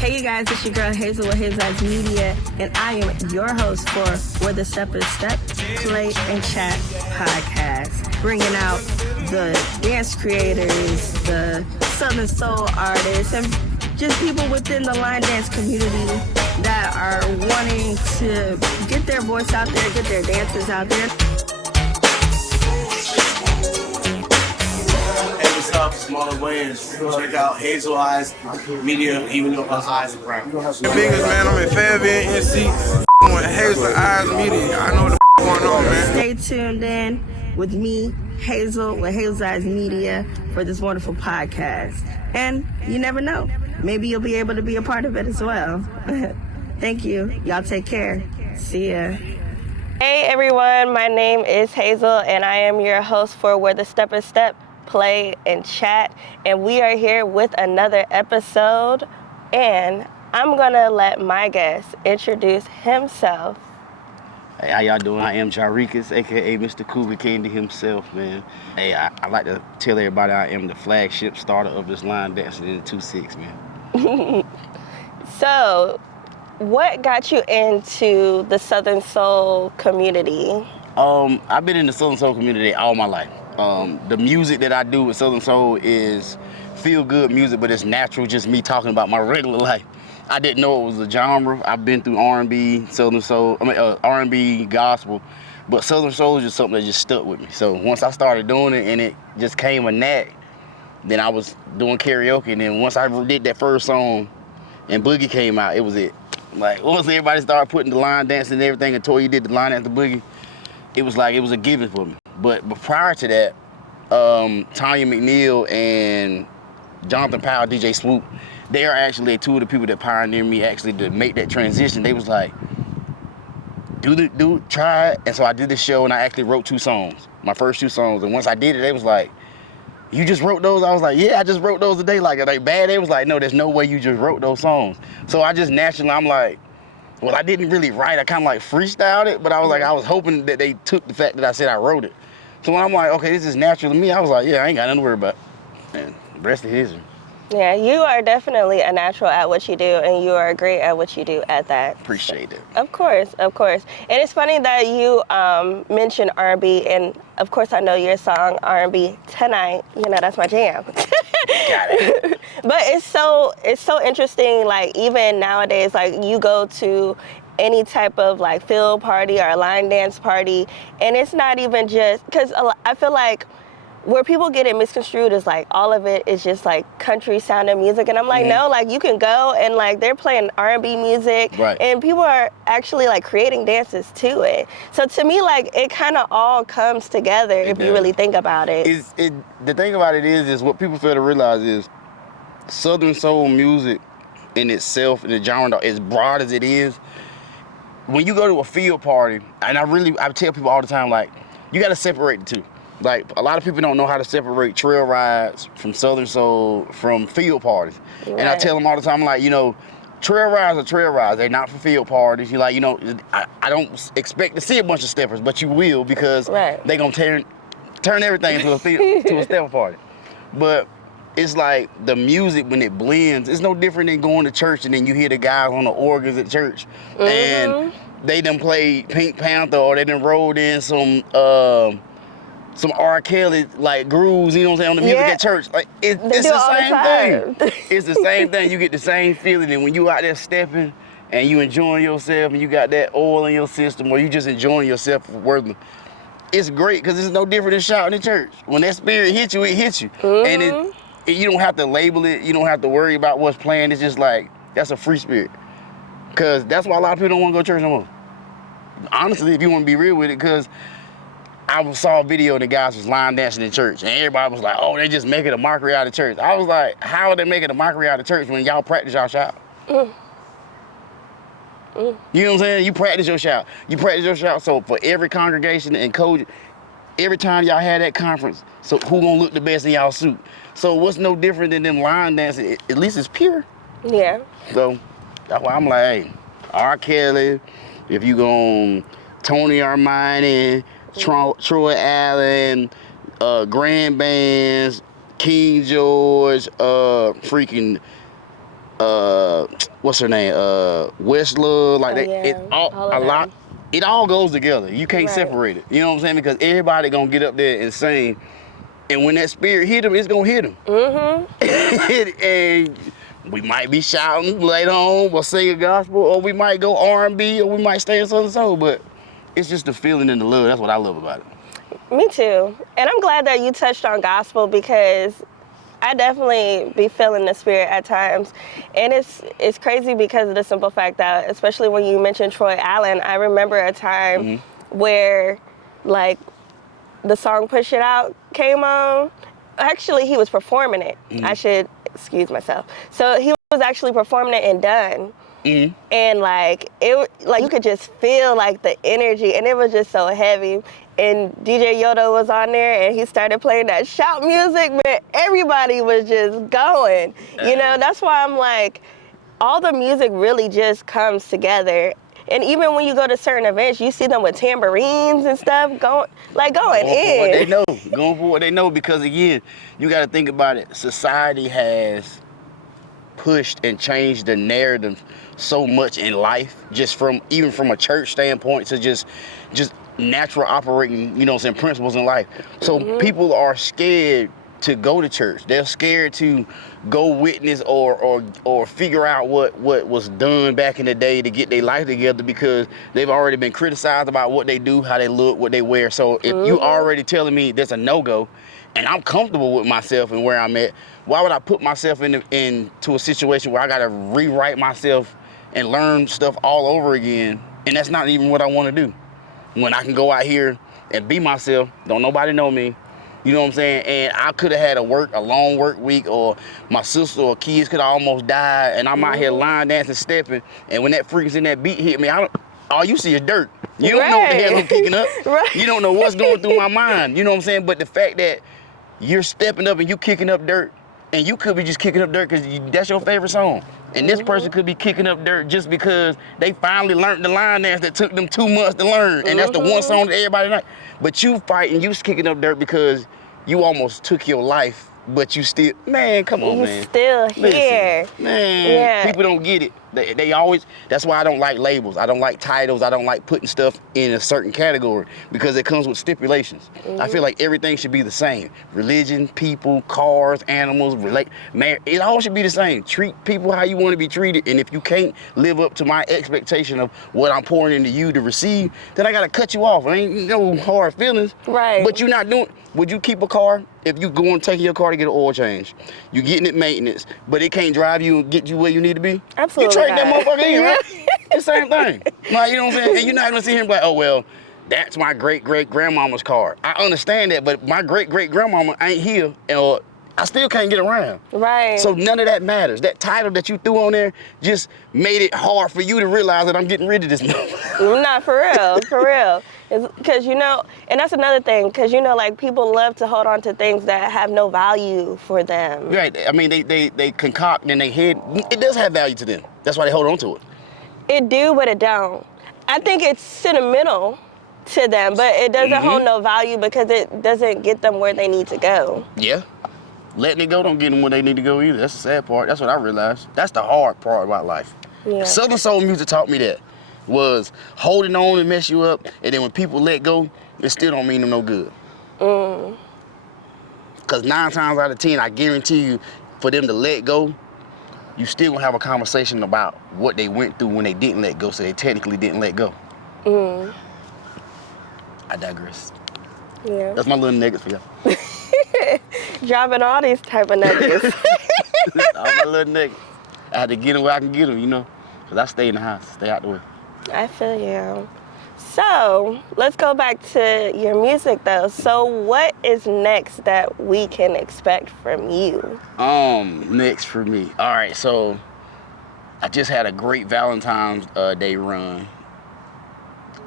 Hey you guys, it's your girl Hazel with Hazel Eyes Media, and I am your host for Where the Step is Step, Play and Chat podcast, bringing out the dance creators, the Southern Soul artists, and just people within the line dance community that are wanting to get their voice out there, get their dances out there. What's up, smaller ways. Check out Hazel Eyes Media, even though her eyes are brown. The biggest man, I'm in Fayetteville, NC, with Hazel Eyes Media. I know what the going on, man. Stay tuned in with me, Hazel, with Hazel Eyes Media for this wonderful podcast. And you never know, maybe you'll be able to be a part of it as well. Thank you. Y'all take care. See ya. Hey everyone, my name is Hazel and I am your host for Where the Step is Step, Play and Chat, and we are here with another episode, and I'm gonna let my guest introduce himself. Hey, how y'all doing? I am Jariques, aka Mr. Cougar Candy himself, man. Hey, I like to tell everybody I am the flagship starter of this line dancing in the 2-6, man. So, what got you into the Southern Soul community? I've been in the Southern Soul community all my life. The music that I do with Southern Soul is feel-good music, but it's natural, just me talking about my regular life. I didn't know it was a genre. I've been through R&B, Southern Soul, R&B, gospel, but Southern Soul is just something that just stuck with me. So once I started doing it and it just came a knack, then I was doing karaoke, and then once I did that first song and Boogie came out, it was it. Like, once everybody started putting the line dancing and everything, and Toya did the line dance, the Boogie, it was like, it was a given for me. But prior to that, Tanya McNeil and Jonathan Powell, DJ Swoop, they are actually two of the people that pioneered me actually to make that transition. They was like, try it. And so I did this show and I actually wrote 2 songs, my first 2 songs. And once I did it, they was like, you just wrote those? I was like, yeah, I just wrote those today. Like, are they bad? They was like, no, there's no way you just wrote those songs. So I just naturally, I'm like, well, I didn't really write. I kind of like freestyled it, but I was like, I was hoping that they took the fact that I said I wrote it. So when I'm like, okay, this is natural to me, I was like, yeah, I ain't got nothing to worry about. And the rest is history. Yeah, you are definitely a natural at what you do, and you are great at what you do at that. Appreciate it. Of course, of course. And it's funny that you mentioned R&B, and of course I know your song R&B Tonight. You know, that's my jam. Got it. But it's so interesting. Like, even nowadays, like, you go to any type of like field party or a line dance party, and it's not even just because I feel like where people get it misconstrued is like all of it is just like country sounding music, and I'm like, no, like you can go and like they're playing R&B music, right, and people are actually like creating dances to it. So to me, like, it kind of all comes together if you really think about it. The thing about it is what people fail to realize is Southern Soul music in itself, in the genre, as broad as it is, when you go to a field party, and I tell people all the time, like, you got to separate the two. Like, a lot of people don't know how to separate trail rides from Southern Soul from field parties. Right. And I tell them all the time, like, you know, trail rides are trail rides. They're not for field parties. You're like, you know, I don't expect to see a bunch of steppers, but you will, because they're going to turn everything into a stepper party. But it's like the music, when it blends, it's no different than going to church and then you hear the guys on the organs at church, and they done played Pink Panther, or they done rolled in some R. Kelly like grooves, you know what I'm saying, on the music at church. Like, it's the same thing. It's the same thing. You get the same feeling, and when you out there stepping and you enjoying yourself and you got that oil in your system, or you just enjoying yourself working, it's great, because it's no different than shouting in church. When that spirit hits you, it hits you. And you don't have to label it. You don't have to worry about what's playing. It's just like, that's a free spirit. Because that's why a lot of people don't want to go to church no more. Honestly, if you want to be real with it, because I saw a video and the guys was line dancing in church, and everybody was like, oh, they just making a mockery out of church. I was like, how are they making a mockery out of church when y'all practice y'all shout? You know what I'm saying? You practice your shout. You practice your shout. So for every congregation and coach, every time y'all had that conference, so who gonna look the best in y'all suit? So what's no different than them line dancing? At least it's pure. Yeah. So that's why I'm like, hey, R. Kelly, if you gon' Tony Armani, Troy Allen, Grand Bands, King George, freaking what's her name? Westlove, like All a of lot. them. It all goes together. You can't Right. separate it. You know what I'm saying? Because everybody gonna get up there and sing, and when that spirit hit them, it's gonna hit them. And we might be shouting later on, or singing gospel, or we might go R&B, or we might stay in Southern Soul. But it's just the feeling and the love. That's what I love about it. Me too. And I'm glad that you touched on gospel because I definitely be feeling the spirit at times. And it's crazy because of the simple fact that, especially when you mentioned Troy Allen, I remember a time where, like, the song Push It Out came on. Actually, he was performing it. I should excuse myself. So he was actually performing it and done. And like you could just feel like the energy, and it was just so heavy. And DJ Yoda was on there, and he started playing that shout music, man. Everybody was just going. You know, that's why I'm like, all the music really just comes together. And even when you go to certain events, you see them with tambourines and stuff going in. What they know, going for what they know, because again, you got to think about it. Society has pushed and changed the narrative so much in life, just from even from a church standpoint to just natural operating, you know what I'm saying, principles in life. So people are scared to go to church. They're scared to go witness or figure out what was done back in the day to get their life together, because they've already been criticized about what they do, how they look, what they wear. So if you already telling me there's a no-go, and I'm comfortable with myself and where I'm at, why would I put myself into a situation where I gotta rewrite myself and learn stuff all over again? And that's not even what I want to do. When I can go out here and be myself, don't nobody know me, you know what I'm saying? And I could have had a long work week, or my sister or kids could have almost died, and I'm out here line dancing, stepping, and when that frequency and that beat hit me, all you see is dirt. You don't know what the hell I'm kicking up. You don't know what's going through my mind, you know what I'm saying? But the fact that you're stepping up and you kicking up dirt, and you could be just kicking up dirt because that's your favorite song. And this person could be kicking up dirt just because they finally learned the line dance that took them 2 months to learn. And that's the one song that everybody like. But you fighting, you kicking up dirt because you almost took your life, but you still, man, come on, man. You still here. Listen, man, people don't get it. They always, that's why I don't like labels. I don't like titles. I don't like putting stuff in a certain category, because it comes with stipulations. I feel like everything should be the same. Religion, people, cars, animals, it all should be the same. Treat people how you want to be treated. And if you can't live up to my expectation of what I'm pouring into you to receive, then I got to cut you off. I ain't no hard feelings. Right. But you're not doing, would you keep a car if you go and take your car to get an oil change? You getting it maintenance, but it can't drive you and get you where you need to be? Absolutely. You trade that motherfucker in, right? It's the same thing. Like, you know what I'm saying? And you're not gonna sit here and be like, oh, well, that's my great-great-grandmama's car. I understand that, but my great-great-grandmama ain't here, or I still can't get around. Right. So none of that matters. That title that you threw on there just made it hard for you to realize that I'm getting rid of this motherfucker. Not for real. Because, you know, and that's another thing, because, you know, like, people love to hold on to things that have no value for them. Right. I mean, they concoct in their head. It does have value to them. That's why they hold on to it. It do, but it don't. I think it's sentimental to them, but it doesn't hold no value because it doesn't get them where they need to go. Yeah. Letting it go don't get them where they need to go either. That's the sad part. That's what I realized. That's the hard part about life. Yeah. Southern soul music taught me that. Was holding on and mess you up, and then when people let go, it still don't mean them no good. Because 9 times out of 10, I guarantee you, for them to let go, you still gonna have a conversation about what they went through when they didn't let go, so they technically didn't let go. I digress. Yeah. That's my little nugget for y'all. Dropping all these type of nuggets. All my little nugget. I had to get them where I can get them, you know, because I stay in the house, stay out the way. I feel you. So, let's go back to your music though. So, what is next that we can expect from you? Next for me. All right, so I just had a great Valentine's Day run.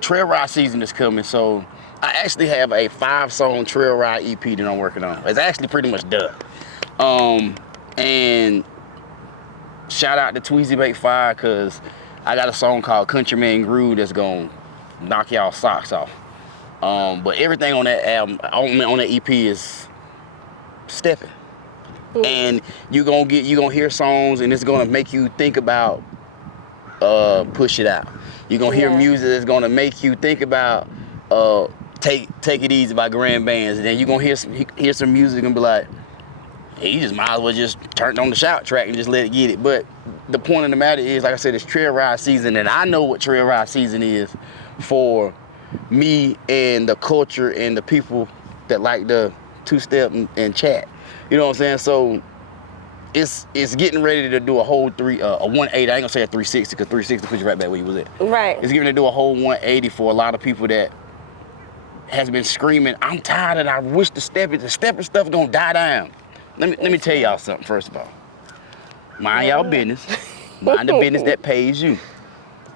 Trail ride season is coming, so I actually have a 5-song trail ride EP that I'm working on. It's actually pretty much done. And shout out to Tweezy Bake 5, because I got a song called Countryman Groove that's gonna knock y'all socks off. But everything on that album, on that EP is stepping. And you're gonna hear songs, and it's gonna make you think about Push It Out. You're gonna hear music that's gonna make you think about Take It Easy by Grand Bands, and then you're gonna hear some music and be like, hey, you just might as well just turn on the shout track and just let it get it. But the point of the matter is, like I said, it's trail ride season, and I know what trail ride season is for me and the culture and the people that like the two-step and chat. You know what I'm saying? So it's getting ready to do a whole 180. I ain't gonna say a 360 because 360 puts you right back where you was at. Right. It's getting ready to do a whole 180 for a lot of people that has been screaming, I'm tired and I wish the stepping stuff gonna die down. Let me tell y'all something first of all. Mind y'all business. Mind the business that pays you.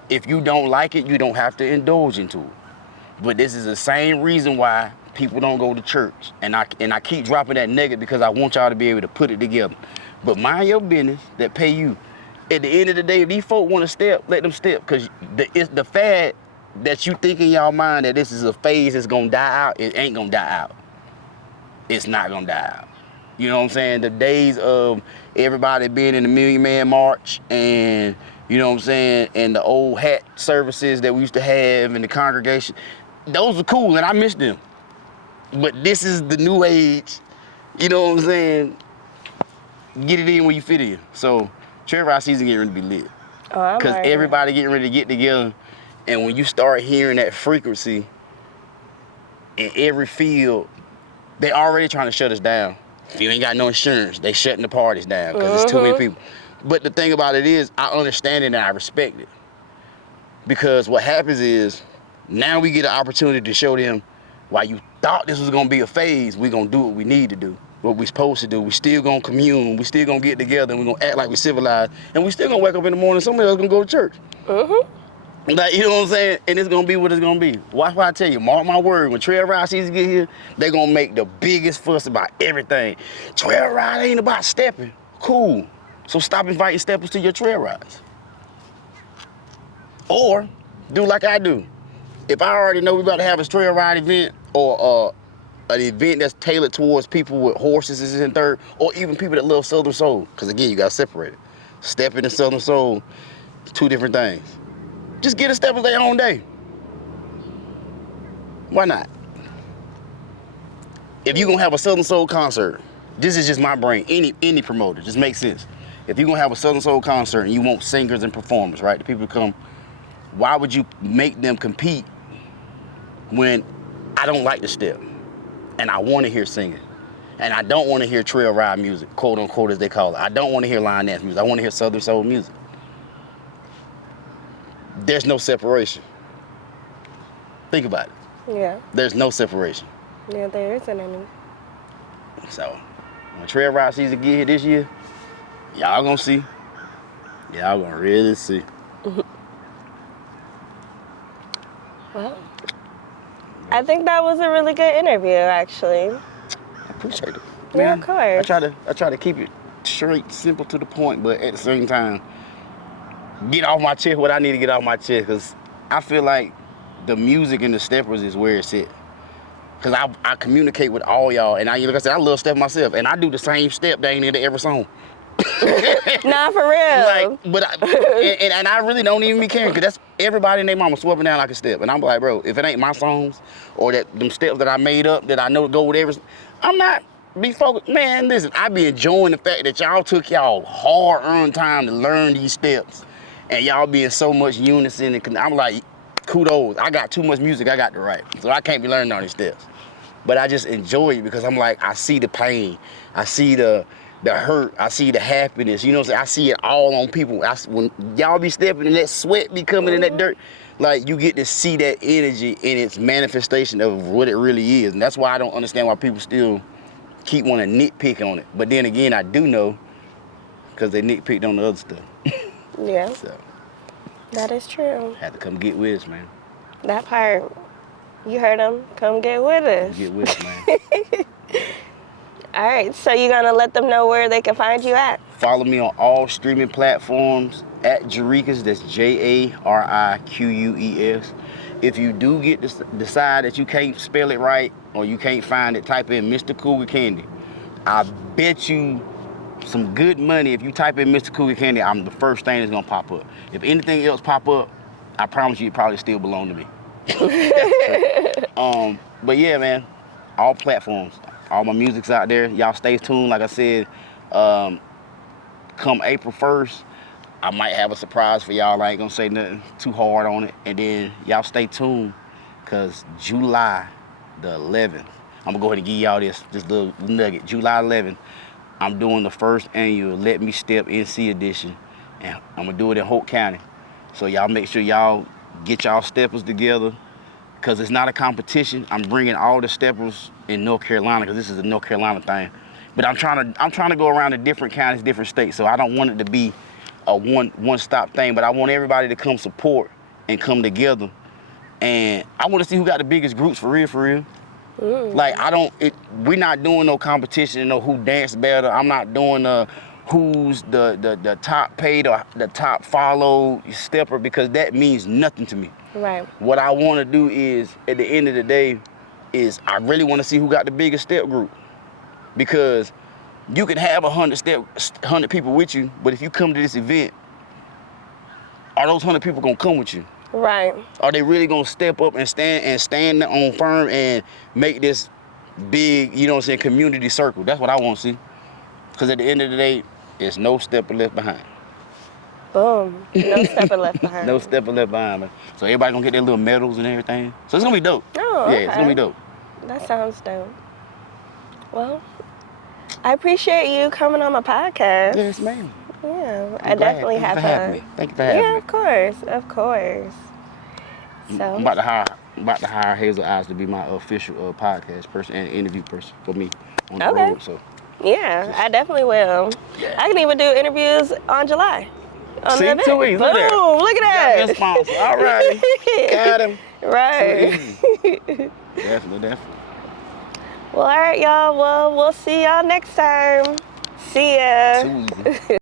If you don't like it, you don't have to indulge into it. But this is the same reason why people don't go to church. And I keep dropping that nugget because I want y'all to be able to put it together. But mind your business that pay you. At the end of the day, if these folk want to step, let them step. Because it's the fad that you think in y'all mind that this is a phase that's going to die out, it ain't going to die out. It's not going to die out. You know what I'm saying? The days of everybody being in the Million Man March and, you know what I'm saying, and the old hat services that we used to have in the congregation, those are cool and I miss them. But this is the new age, you know what I'm saying? Get it in where you fit in. So, trail ride season getting ready to be lit. Oh, because everybody getting ready to get together, and when you start hearing that frequency in every field, they already trying to shut us down. If you ain't got no insurance, they shutting the parties down because it's too many people. But the thing about it is, I understand it and I respect it. Because what happens is, now we get an opportunity to show them why you thought this was gonna be a phase, we gonna do what we need to do. What we supposed to do. We still gonna commune, we still gonna get together, and we gonna act like we civilized, and we still gonna wake up in the morning, somebody else gonna go to church. Like, you know what I'm saying? And it's gonna be what it's gonna be. Watch what I tell you, mark my word, when trail ride season get here, they gonna make the biggest fuss about everything. Trail ride ain't about stepping. Cool. So stop inviting steppers to your trail rides. Or do like I do. If I already know we about to have a trail ride event or an event that's tailored towards people with horses is in third, or even people that love Southern Soul, because again, you gotta separate it. Stepping and Southern Soul, two different things. Just get a steppers their own day. Why not? If you're gonna have a Southern Soul concert, this is just my brain, any promoter, just makes sense. If you're gonna have a Southern Soul concert and you want singers and performers, right? The people come, why would you make them compete when I don't like the step and I wanna hear singing? And I don't wanna hear trail ride music, quote unquote as they call it. I don't wanna hear line dance music, I wanna hear Southern Soul music. There's no separation. Think about it. Yeah. There's no separation. Yeah, there isn't any. So, when trail ride season get here this year, y'all gonna see. Y'all gonna really see. Well, I think that was a really good interview, actually. I appreciate it. Yeah, of course. I try to keep it straight, simple to the point, but at the same time, get off my chest what I need to get off my chest, because I feel like the music and the steppers is where it's at. Because I communicate with all y'all, and like I said, I love step myself, and I do the same step dang into every song. Nah, for real. And I really don't even be caring, because that's everybody and their mama swapping down like a step. And I'm like, bro, if it ain't my songs or them steps that I made up that I know go with every, I'm not be focused. Man, listen, I be enjoying the fact that y'all took y'all hard-earned time to learn these steps, and y'all be in so much unison. And I'm like, kudos. I got too much music I got to write, so I can't be learning all these steps. But I just enjoy it because I'm like, I see the pain, I see the hurt, I see the happiness. You know what I'm saying? I see it all on people. When y'all be stepping and that sweat be coming in that dirt, like, you get to see that energy in its manifestation of what it really is. And that's why I don't understand why people still keep wanting to nitpick on it. But then again, I do know, because they nitpicked on the other stuff. Yeah. So, that is true. had to come get with us, man. That part, you heard them. Come get with us. Get with us, man. All right, so you're going to let them know where they can find you at? Follow me on all streaming platforms at Jariques. That's Jariques. If you do get to decide that you can't spell it right or you can't find it, type in Mr. Cougar Candy. I bet you some good money. If you type in Mr. Cougar Candy, I'm the first thing that's gonna pop up. If anything else pop up, I promise you it probably still belong to me. But yeah, man, all platforms, all my music's out there. Y'all stay tuned. Like I said, come April 1st, I might have a surprise for y'all. I ain't gonna say nothing too hard on it. And then y'all stay tuned, cause July the 11th, I'm gonna go ahead and give y'all this little nugget. July 11th, I'm doing the first annual Let Me Step NC edition, and I'm gonna do it in Hope County. So y'all make sure y'all get y'all steppers together, cause it's not a competition. I'm bringing all the steppers in North Carolina, cause this is a North Carolina thing. But I'm trying to go around to different counties, different states. So I don't want it to be a one-stop thing, but I want everybody to come support and come together. And I want to see who got the biggest groups for real, for real. Ooh. Like we're not doing no competition, no who dance better. I'm not doing who's the top paid or the top followed stepper, because that means nothing to me. Right. What I want to do is, at the end of the day, is I really want to see who got the biggest step group. Because you can have 100 people with you, but if you come to this event, are those 100 people gonna come with you? Right. Are they really gonna step up and stand on firm and make this big, you know what I'm saying, community circle? That's what I want to see. Because at the end of the day, it's no stepper left behind. Boom. No stepper left behind. No stepper left behind, man. So everybody gonna get their little medals and everything. So it's gonna be dope. Oh, yeah, okay. it's gonna be dope. That sounds dope. Well, I appreciate you coming on my podcast. Yes, ma'am. Yeah, I definitely have fun. Thank you for having me. Yeah, of course. So I'm about to hire Hazel Eyes to be my official podcast person and interview person for me on the road. So yeah, I definitely will. Yeah. I can even do interviews on July. On See, 2 weeks. Boom! Look at that. Got sponsor. All right, got him. Right. Definitely. Well, all right, y'all. Well, we'll see y'all next time. See ya. Too easy.